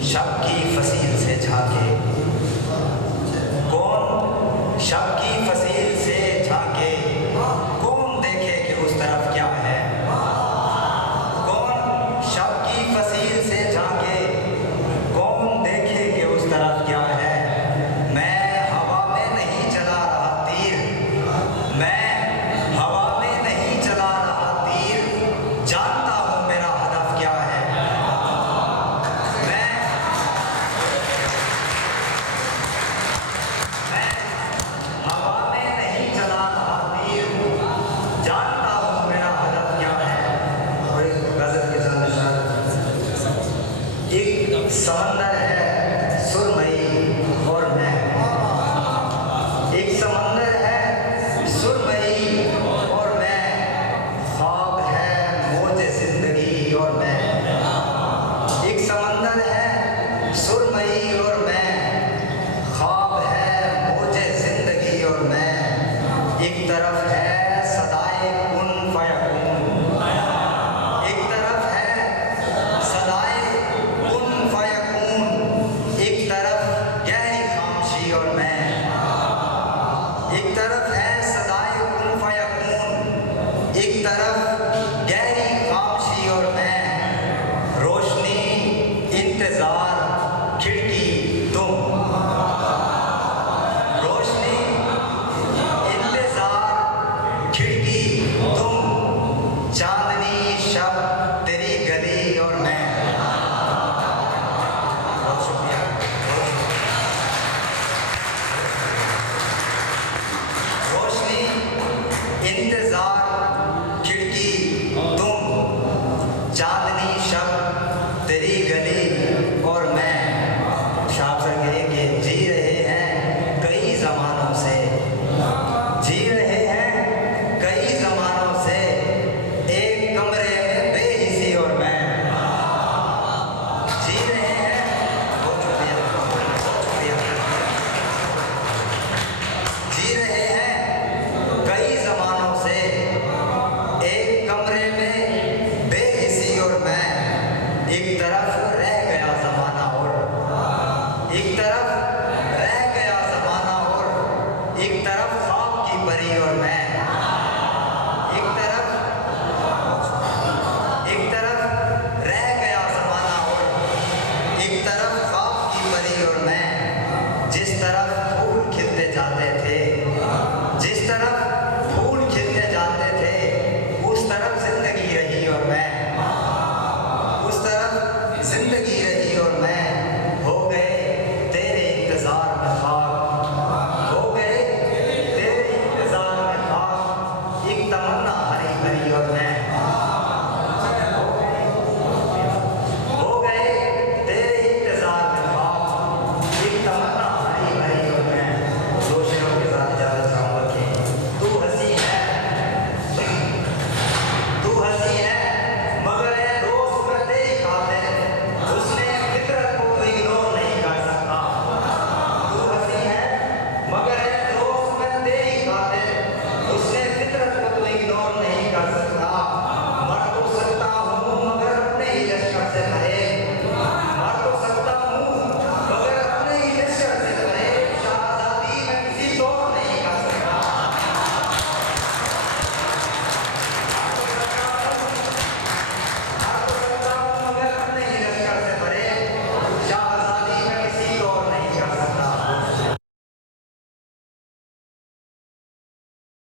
शब की फसील से झांके, कौन शब की फसील से झांके, कौन देखे कि उस तरफ क्या है। कौन शब की फसील से झांके, कौन देखे कि उस तरफ क्या है। मैं हवा में नहीं चला रहा तीर, मैं हवा में नहीं चला रहा तीर, जानता हूँ मेरा हदफ क्या है। हवा में नहीं चला रहा तीर, जानता हूँ मेरा हदफ क्या है। और इस गज़ल के साथ एक समंदर